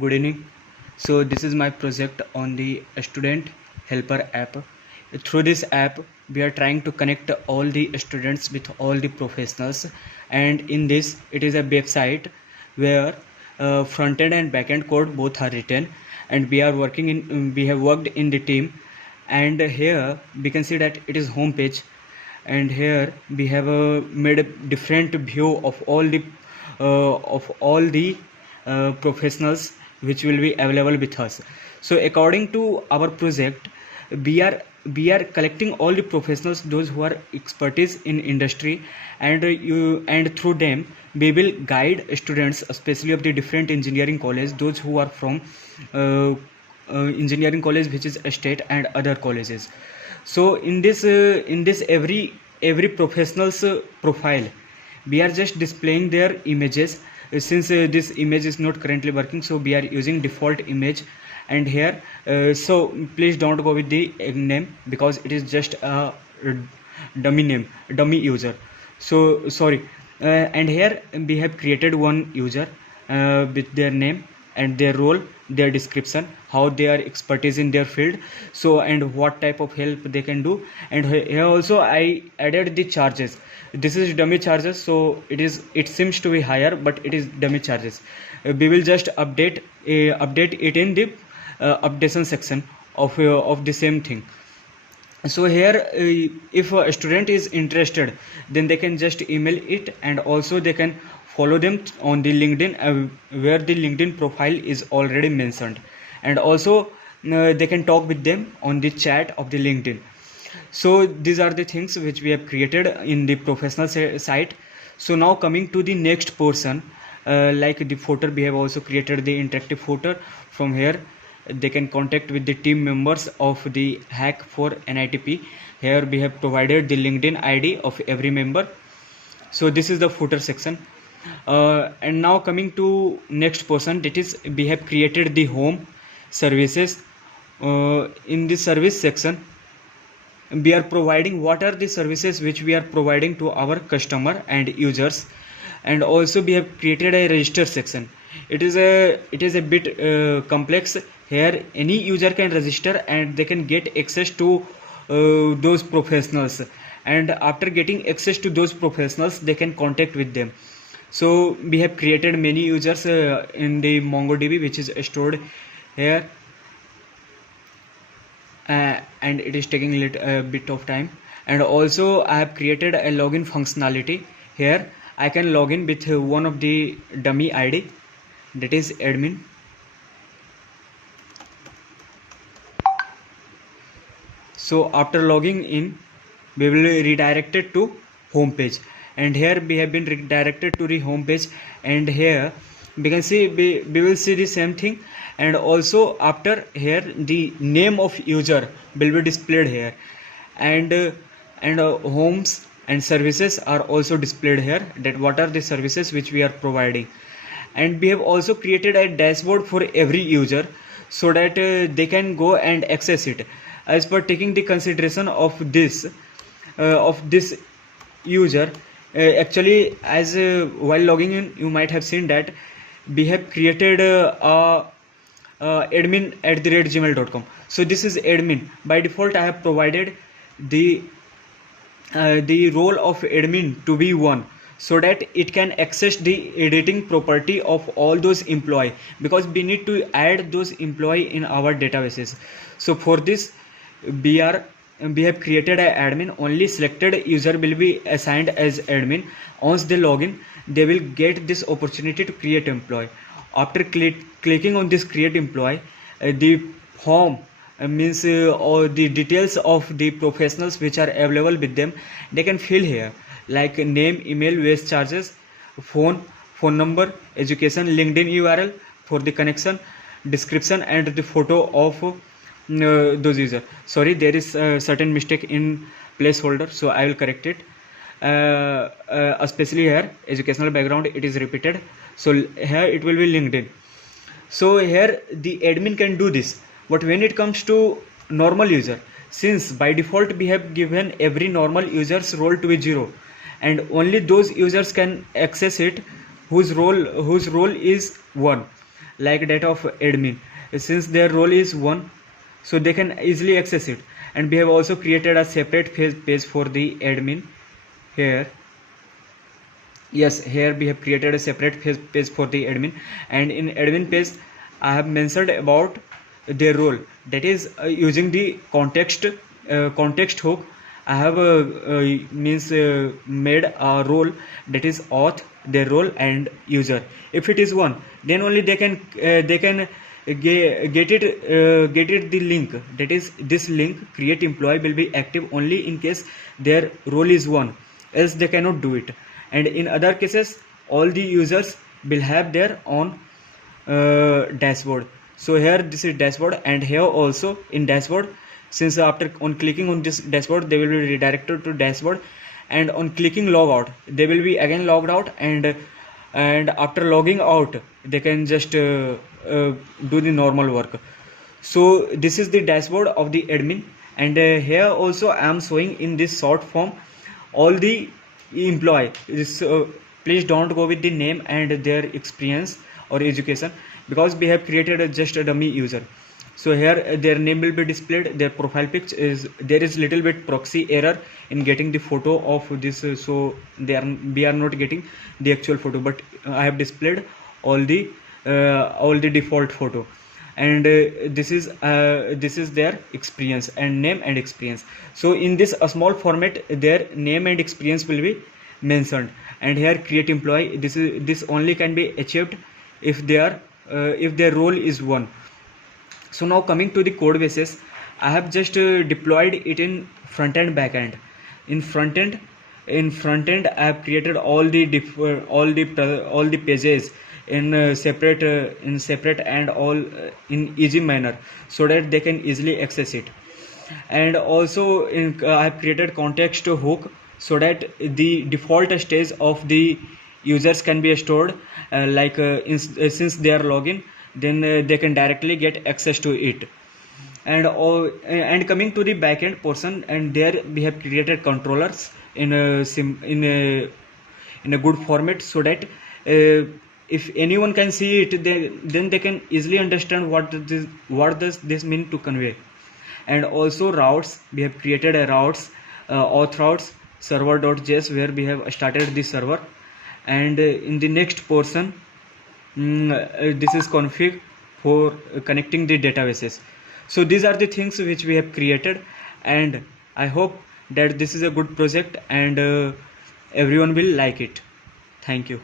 Good evening. So this is my project on the student helper app. Through this app, we are trying to connect all the students with all the professionals. And in this, it is a website where front end and back end code both are written. And we are working in. We have worked in the team. And here we can see that it is home page. And here we have made a different view of all the professionals which will be available with us. So according to our project, we are collecting all the professionals, those who are expertise in industry, and through them we will guide students, especially of the different engineering college, those who are from engineering college which is state and other colleges. So in this every professional's profile, we are just displaying their images. Since this image is not currently working, so we are using default image. And here so please don't go with the name, because it is just a dummy user. So sorry. And here we have created one user with their name and their role, their description, how they are expertise in their field, so and what type of help they can do. And here also I added the charges. This is dummy charges, so it seems to be higher, but it is dummy charges. We will just update it in the updation section of the same thing. So here if a student is interested, then they can just email it, and also they can follow them on the LinkedIn, where the LinkedIn profile is already mentioned. And also they can talk with them on the chat of the LinkedIn. So these are the things which we have created in the professional site. So now coming to the next portion, like the footer, we have also created the interactive footer. From here they can contact with the team members of the hack for NITP. Here we have provided the LinkedIn ID of every member. So this is the footer section. And now coming to next portion, that is we have created the home services. In the service section, we are providing what are the services which we are providing to our customer and users. And also we have created a register section. It is a bit complex. Here any user can register and they can get access to those professionals, and after getting access to those professionals they can contact with them. So we have created many users in the MongoDB, which is stored here, and it is taking a bit of time. And also I have created a login functionality. Here I can log in with one of the dummy ID, that is admin. So after logging in, we will be redirected to home page, and here we have been redirected to the home page. And here we can see we will see the same thing. And also after here the name of user will be displayed here, and homes and services are also displayed here, that what are the services which we are providing. And we have also created a dashboard for every user, so that they can go and access it as per taking the consideration of this user. Actually, as while logging in, you might have seen that we have created admin@gmail.com. So this is admin. By default I have provided the role of admin to be 1, so that it can access the editing property of all those employee, because we need to add those employee in our databases. So for this we have created an admin. Only selected user will be assigned as admin. Once they log in, they will get this opportunity to create employee. After clicking on this create employee, the form means all the details of the professionals which are available with them, they can fill here, like name, email, wage charges, phone number, education, LinkedIn URL for the connection, description, and the photo of those user. Sorry, there is a certain mistake in placeholder, so I will correct it. Especially here educational background, it is repeated, so here it will be LinkedIn. So here the admin can do this. But when it comes to normal user, since by default we have given every normal user's role to be 0, and only those users can access it whose role is 1. like that of admin. Since their role is one, so they can easily access it. And we have also created a separate page for the admin here. Yes, here we have created a separate page for the admin, and in admin page I have mentioned about their role, that is using the context hook. I have made a role, that is auth, their role, and user. If it is one, then only they can get it the link, that is this link create employee will be active only in case their role is one, else they cannot do it. And in other cases all the users will have their own dashboard. So here this is dashboard, and here also in dashboard, since after on clicking on this dashboard they will be redirected to dashboard, and on clicking log out they will be again logged out, and after logging out they can just do the normal work. So this is the dashboard of the admin, and here also I am showing in this short form all the employee. Please don't go with the name and their experience or education, because we have created just a dummy user. So here their name will be displayed, their profile picture is, there is little bit proxy error in getting the photo of this, so we are not getting the actual photo, but I have displayed all the default photo. And this is their experience and name and experience. So in this small format their name and experience will be mentioned. And here create employee, this only can be achieved if their role is one. So now coming to the code bases, I have just deployed it in front end back end. In front end I have created all the pages in separate and all in easy manner, so that they can easily access it. And also I have created context hook, so that the default stage of the users can be stored, since they are login, then they can directly get access to it. And coming to the backend portion, and there we have created controllers in a good format, so that if anyone can see it, then they can easily understand what does this mean to convey. And also routes, we have created a routes, auth routes server.js, where we have started the server. And in the next portion, this is config for connecting the databases. So these are the things which we have created, and I hope that this is a good project and everyone will like it. Thank you.